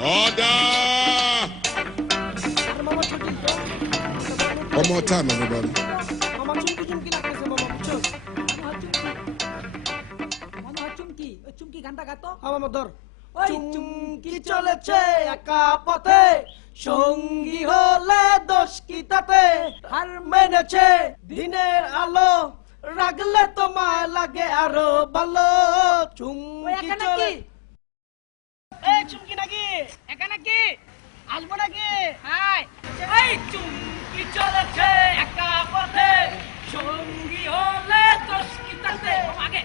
Order! One more time, everybody. Mama chumki লাগতেছে মামা বুঝছো? মনে হয় চুমকি ওই চুমকি গানটা গাতো মামা ধর ওই চুমকি চলেছে একা পথে সঙ্গী হলে দোষ কি তাতে হার মেনেছে দিনের আলো রাগলে তোমার লাগে আরো ভালো চুমকি চলে এই চুমকি নাকি একা নাকি আসবো নাকি হাই এই চুমকি চলেছে একা পথে সঙ্গী হলে দোষ কি তাতে আগে